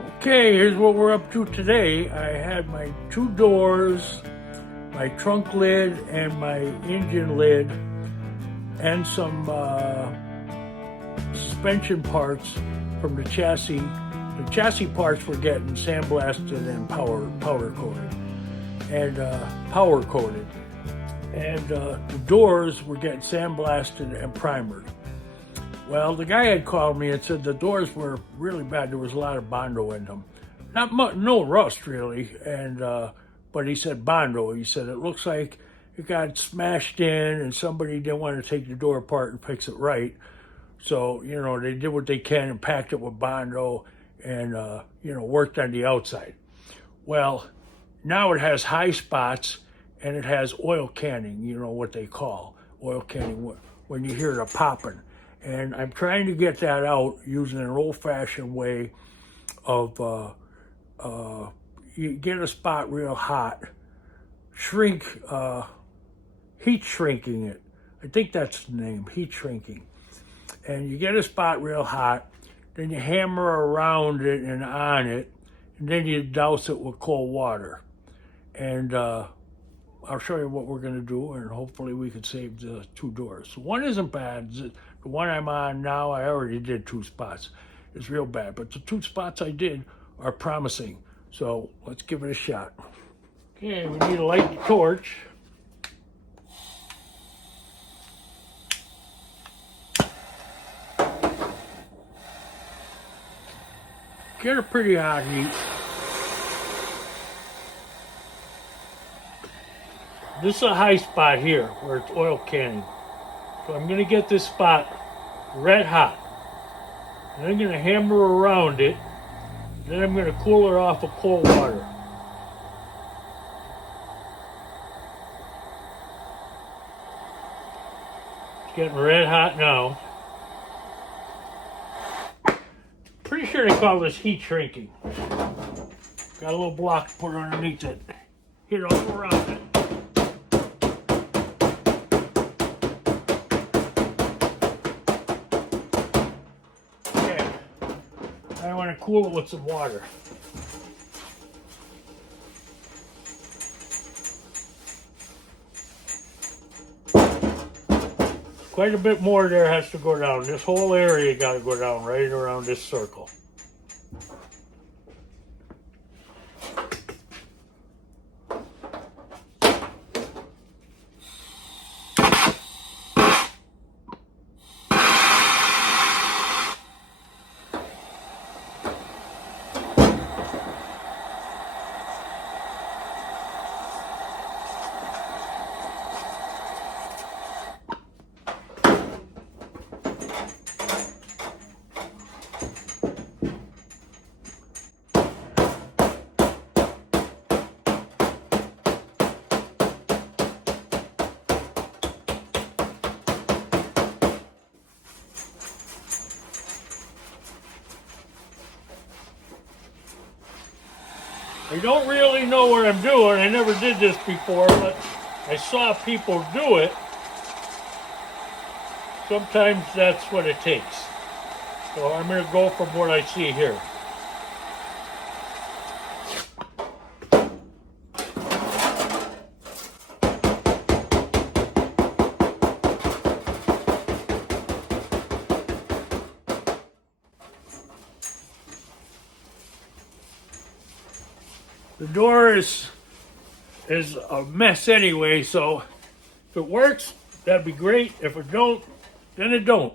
Okay, here's what we're up to today. I had my two doors, my trunk lid, and my engine lid, and some suspension parts from the chassis. The chassis parts were getting sandblasted and powder coated, and power coated, and the doors were getting sandblasted and primered. Well, the guy had called me and said the doors were really bad. There was a lot of Bondo in them. Not much, no rust really, and but he said Bondo. He said it looks like it got smashed in, and somebody didn't want to take the door apart and fix it right. So they did what they can and packed it with Bondo, and worked on the outside. Well, now it has high spots and it has oil canning. You know what they call oil canning when you hear the popping. And I'm trying to get that out using an old-fashioned way of you get a spot real hot, shrink, heat shrinking it. I think that's the name, heat shrinking. And you get a spot real hot, then you hammer around it and on it, and then you douse it with cold water. And I'll show you what we're going to do, and hopefully we can save the two doors. So one isn't bad. The one I'm on now, I already did two spots. It's real bad, but the two spots I did are promising. So let's give it a shot. Okay, we need to light the torch. Get a pretty hot heat. This is a high spot here where it's oil canning. So I'm going to get this spot red hot. And I'm going to hammer around it. Then I'm going to cool it off with cold water. It's getting red hot now. Pretty sure they call this heat shrinking. Got a little block to put underneath it. Hit all around it. I want to cool it with some water. Quite a bit more there has to go down. This whole area got to go down right around this circle. I don't really know what I'm doing. I never did this before, but I saw people do it. Sometimes that's what it takes. So I'm going to go from what I see here. The door is a mess anyway, so if it works, that'd be great. If it don't, then it don't.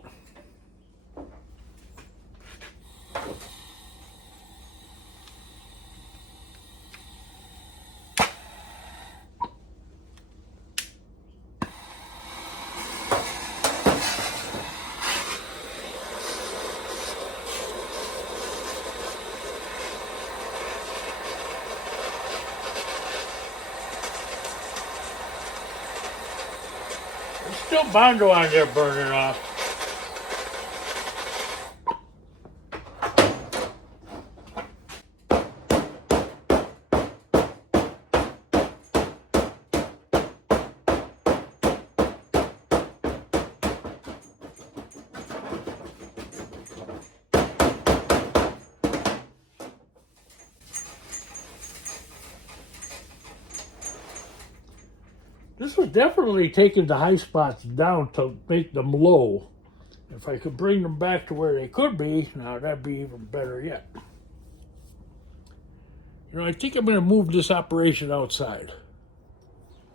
There's still Bondo on there burning off. This was definitely taking the high spots down to make them low. If I could bring them back to where they could be, now that'd be even better yet. You know, I think I'm going to move this operation outside.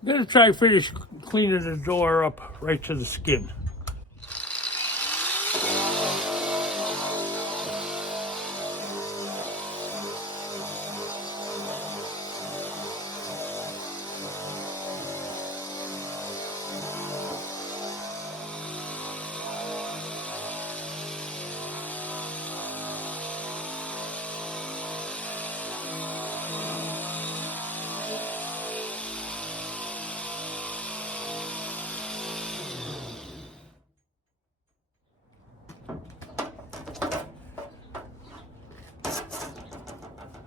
I'm going to try to finish cleaning the door up right to the skin.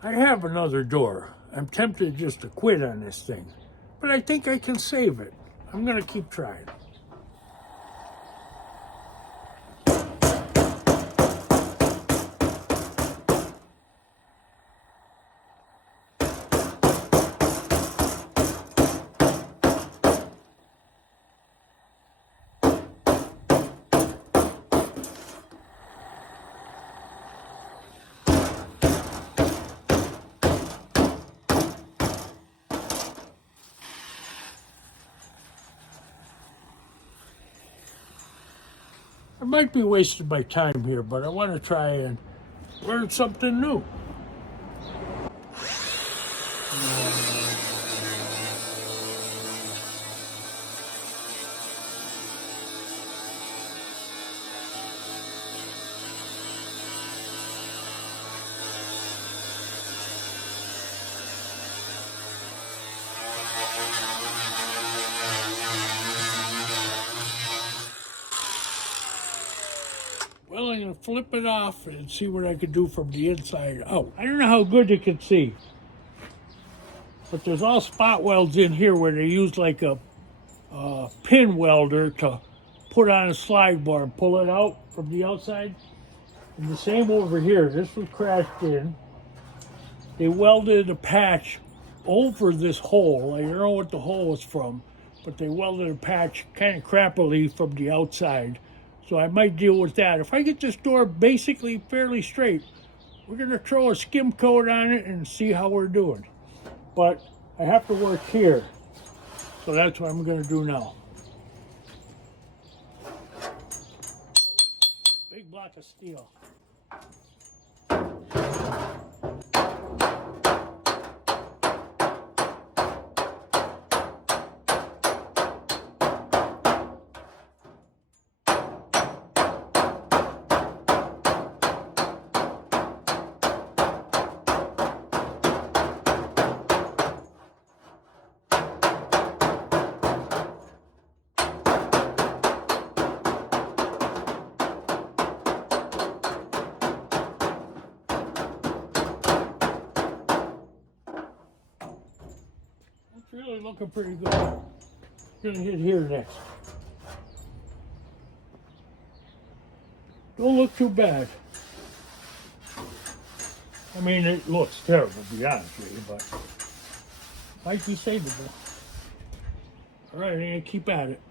I have another door. I'm tempted just to quit on this thing, but I think I can save it. I'm going to keep trying. I might be wasting my time here, but I want to try and learn something new. Well, I'm going to flip it off and see what I can do from the inside out. I don't know how good you can see, but there's all spot welds in here where they use like a pin welder to put on a slide bar and pull it out from the outside. And the same over here. This was crashed in. They welded a patch over this hole. I don't know what the hole was from, but they welded a patch kind of crappily from the outside. So I might deal with that. If I get this door basically fairly straight, we're going to throw a skim coat on it and see how we're doing. But I have to work here. So that's what I'm going to do now. Big block of steel. Really looking pretty good. Gonna hit here next. Don't look too bad. I mean, it looks terrible, to be honest with you, but might be savable. All right, I'm gonna keep at it.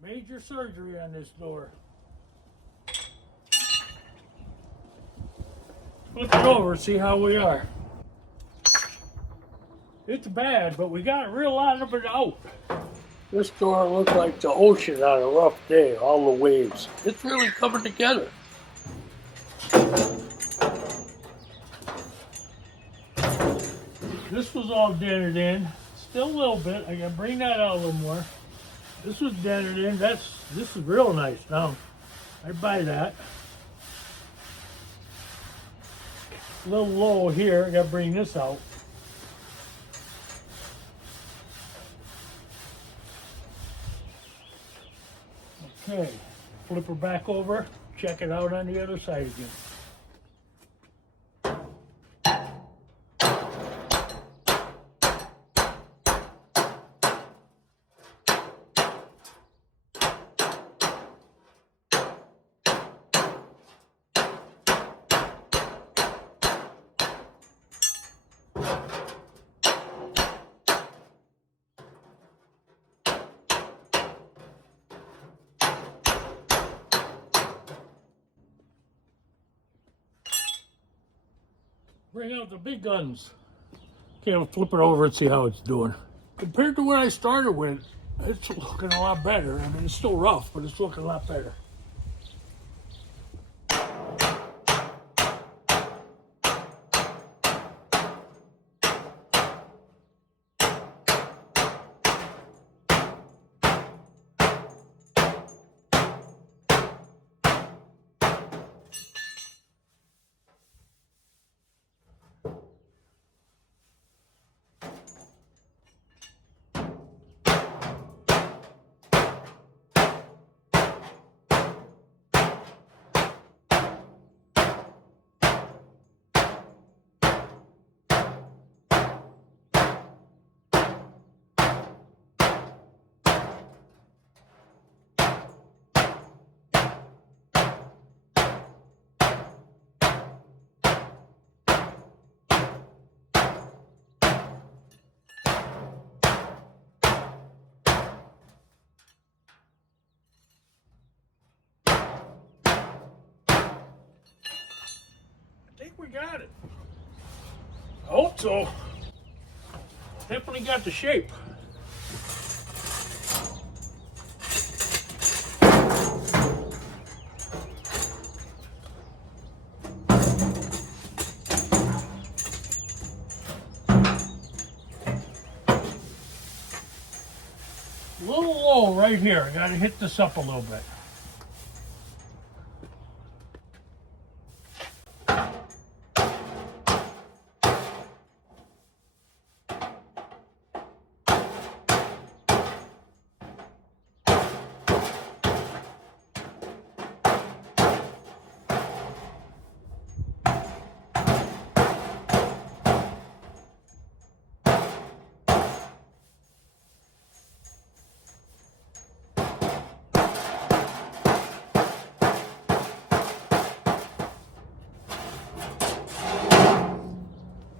Major surgery on this door. Flip it over, see how we are. It's bad, but we got a real lot of it out. This door looked like the ocean on a rough day, all the waves. It's really coming together. This was all dented in. Still a little bit. I gotta bring that out a little more. This was dented in. This is real nice. Now, I'd buy that. A little low here. I gotta bring this out. Okay, flip her back over. Check it out on the other side again. Bring out the big guns. Okay, I'll flip it over and see how it's doing. Compared to what I started with, it's looking a lot better. I mean, it's still rough, but it's looking a lot better. I think we got it. I hope so. Definitely got the shape. A little low right here. I gotta hit this up a little bit.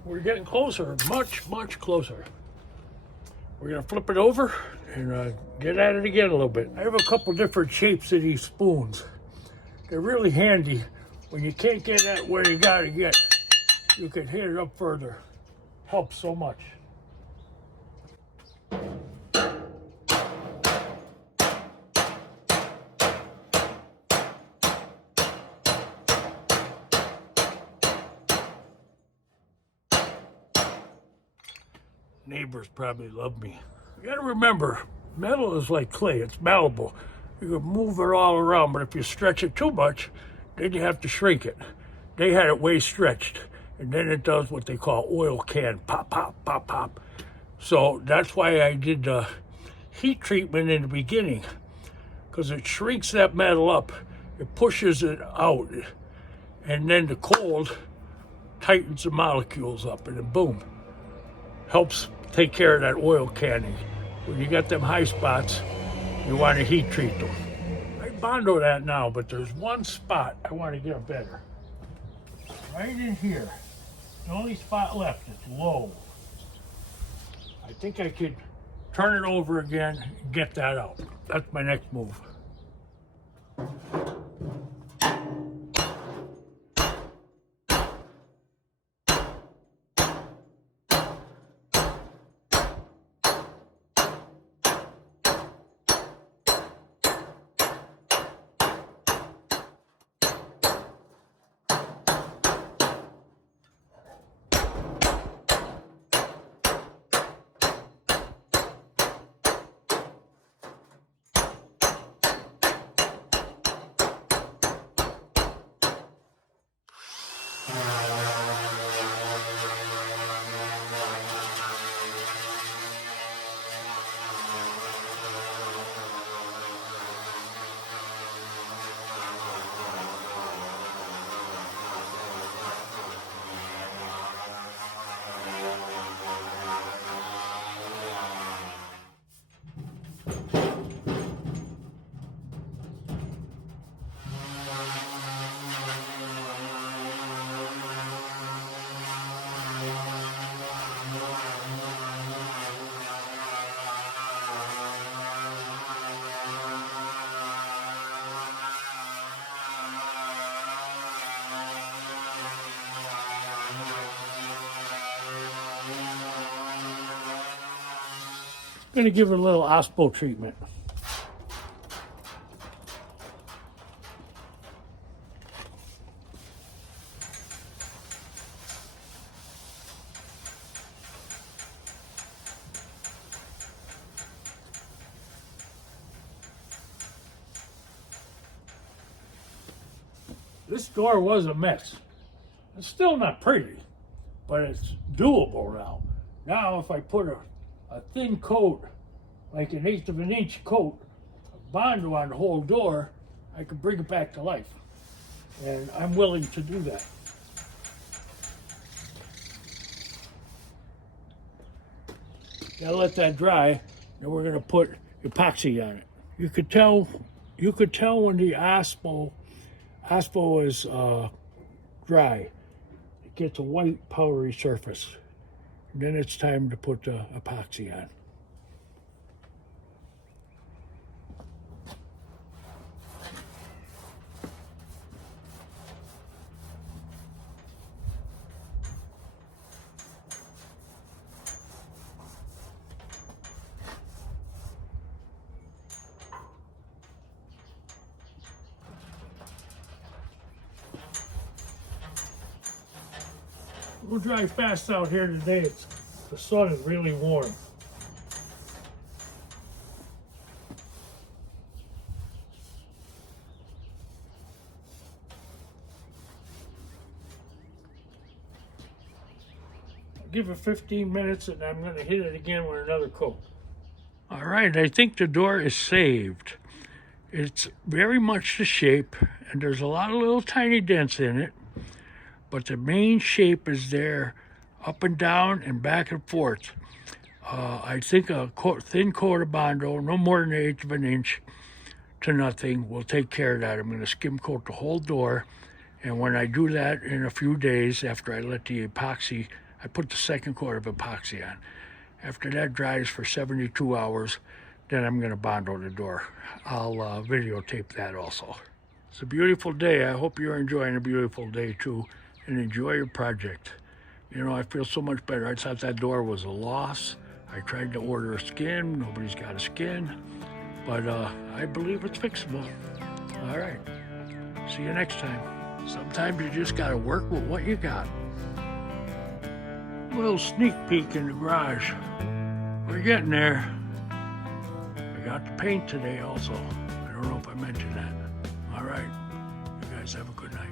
We're getting closer, much closer. We're gonna flip it over and get at it again a little bit. I have a couple different shapes of these spoons. They're really handy. When you can't get at where you gotta get, you can hit it up further. Helps so much. Neighbors probably love me. You gotta remember, metal is like clay, it's malleable. You can move it all around, but if you stretch it too much, then you have to shrink it. They had it way stretched, and then it does what they call oil can, pop, pop, pop, pop. So that's why I did the heat treatment in the beginning, because it shrinks that metal up, it pushes it out, and then the cold tightens the molecules up, and then boom, helps take care of that oil canning. When you got them high spots, you want to heat treat them. I bondo that now, but there's one spot I want to get better. Right in here. The only spot left is low. I think I could turn it over again and get that out. That's my next move. going to give it a little OSPO treatment. This door was a mess. It's still not pretty, but it's doable now. Now if I put a thin coat, like an 1/8 of an inch coat, of Bondo on the whole door, I could bring it back to life. And I'm willing to do that. Gotta let that dry, then we're gonna put epoxy on it. You could tell when the OSPO is dry. It gets a white powdery surface. And then it's time to put the epoxy on. We'll dry fast out here today. The sun is really warm. I'll give it 15 minutes and I'm going to hit it again with another coat. All right, I think the door is saved. It's very much the shape, and there's a lot of little tiny dents in it. But the main shape is there, up and down and back and forth. I think a thin coat of Bondo, no more than 1/8 of an inch to nothing, will take care of that. I'm going to skim coat the whole door, and when I do that in a few days, after I let the epoxy, I put the second coat of epoxy on. After that dries for 72 hours, then I'm going to Bondo the door. I'll videotape that also. It's a beautiful day. I hope you're enjoying a beautiful day too. And enjoy your project. You know, I feel so much better. I thought that door was a loss. I tried to order a skin. Nobody's got a skin. But I believe it's fixable. All right. See you next time. Sometimes you just got to work with what you got. A little sneak peek in the garage. We're getting there. I got the paint today also. I don't know if I mentioned that. All right. You guys have a good night.